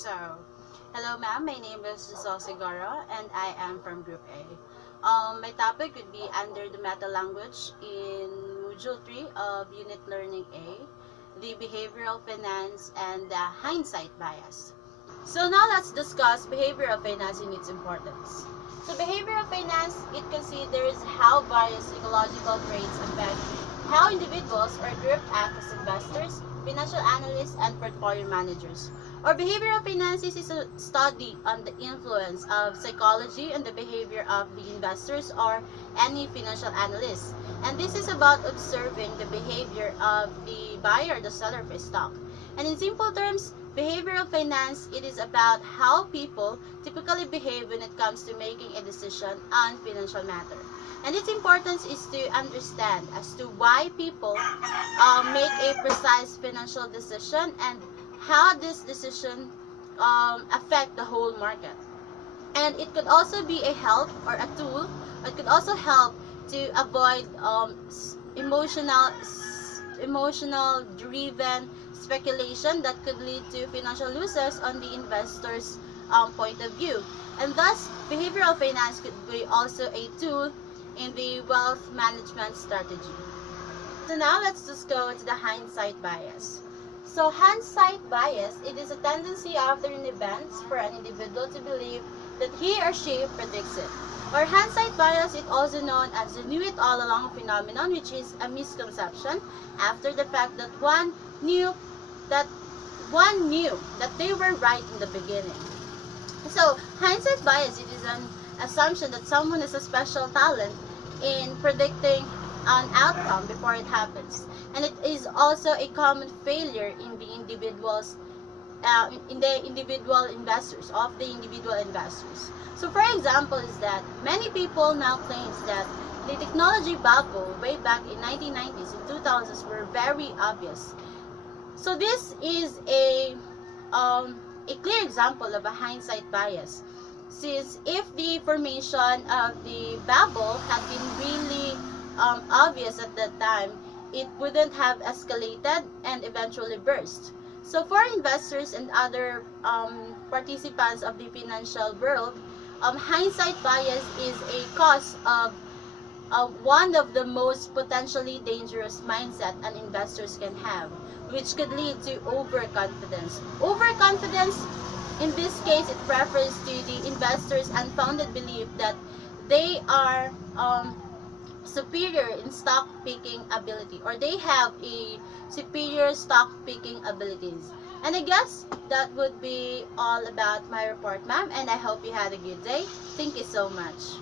So, hello ma'am, my name is Giselle Sigaro and I am from Group A. My topic would be under the meta language in Module 3 of Unit Learning A, the behavioral finance and the hindsight bias. So now let's discuss behavioral finance and its importance. So behavioral finance, it considers how various psychological traits affect how individuals or groups act as investors, financial analysts, and portfolio managers. Or behavioral finance is a study on the influence of psychology on the behavior of the investors or any financial analyst. And this is about observing the behavior of the buyer or the seller of a stock. And in simple terms, behavioral finance, it is about how people typically behave when it comes to making a decision on financial matter. And its importance is to understand as to why people make a precise financial decision and how this decision affect the whole market. And it could also be a help or a tool. It could also help to avoid emotional driven speculation that could lead to financial losses on the investor's point of view. And thus, behavioral finance could be also a tool in the wealth management strategy. So now let's just go to the hindsight bias. So hindsight bias, it is a tendency after an event for an individual to believe that he or she predicts it. Or hindsight bias is also known as the knew it all along phenomenon, which is a misconception after the fact that one knew that they were right in the beginning. So hindsight bias, it is an assumption that someone has a special talent in predicting an outcome before it happens, and it is also a common failure in the individual investors. So for example is that many people now claims that the technology bubble way back in 1990s and 2000s were very obvious. So this is a clear example of a hindsight bias, since if the formation of the bubble had been really obvious at that time, it wouldn't have escalated and eventually burst. So for investors and other participants of the financial world, hindsight bias is a cause of one of the most potentially dangerous mindset an investors can have, which could lead to overconfidence. Overconfidence, in this case, it refers to the investors' unfounded belief that they are superior in stock picking ability, or they have a superior stock picking abilities. And I guess that would be all about my report, ma'am, and I hope you had a good day. Thank you so much.